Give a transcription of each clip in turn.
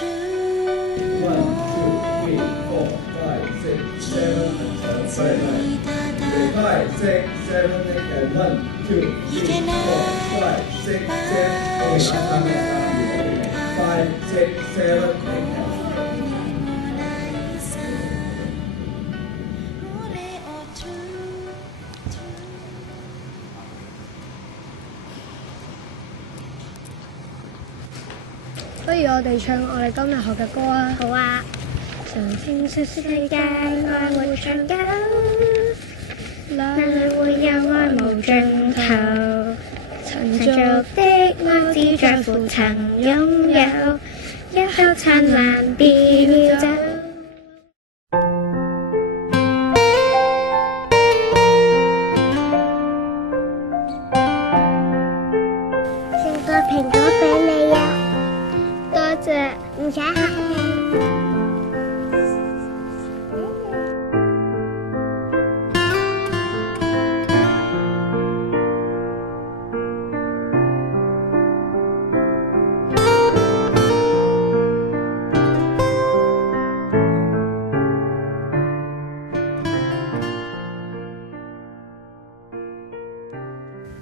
One, two, three, four, five, six, seven, very nice. Five, six, seven, and 1, 2, 3, 4, 5, 6, 7. Okay, 5, 6, 7, 8.不如我哋唱我哋今日學嘅歌啊！好啊！常聽說世界愛沒長久，哪裏會有愛無盡頭？曾做的愛只在乎曾擁有，一刻燦爛別要走。送個蘋果俾你啊！多謝，唔使客氣。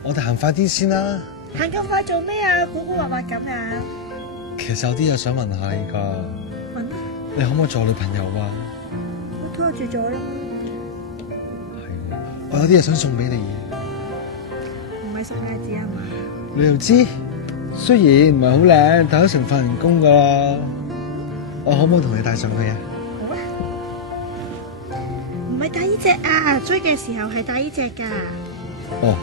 我哋行快啲先啦。行咁快做咩啊？古古惑惑咁啊！其實有啲嘢想問下你㗎。問啊！你可唔可以做我女朋友啊？我拖住咗啦。係，我有啲嘢想送俾你。唔係送戒指啊嘛？你又知？雖然唔係好靚，但都成份人工㗎啦。我可唔可以同你帶上去啊？好啊。唔係戴呢隻啊，追嘅時候係戴呢隻㗎。哦。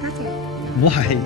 多謝。唔好係。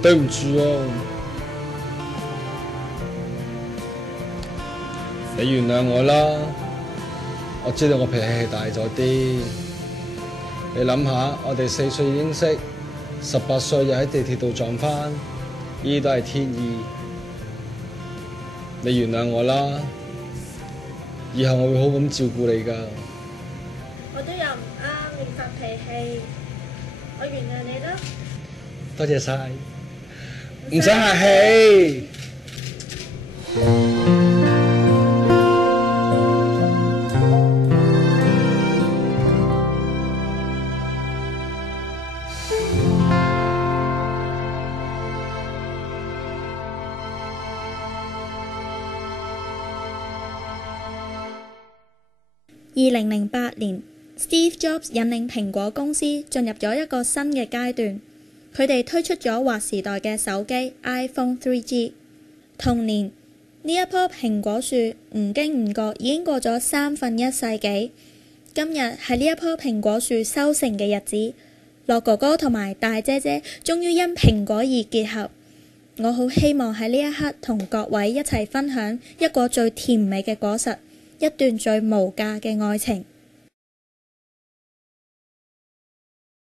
對唔住啊，你原諒我啦。我知道我脾氣係大咗啲，你諗下，我哋4歲已經識，18歲又喺地鐵度撞返，呢啲都係天意。你原諒我啦，以後我會好咁照顧你㗎。我都有唔啱，亂發脾氣，我原諒你啦。多謝晒。唔使客氣。2008年，Steve Jobs 引領蘋果公司進入咗一個新嘅階段。佢哋推出咗劃時代嘅手機 iPhone 3G。同年，呢一棵蘋果樹唔經唔覺已經過咗1/3世紀。今日係呢一棵蘋果樹收成嘅日子，樂哥哥同埋大姐姐終於因蘋果而結合。我好希望喺呢一刻同各位一齊分享一個最甜美嘅果實，一段最無價嘅愛情。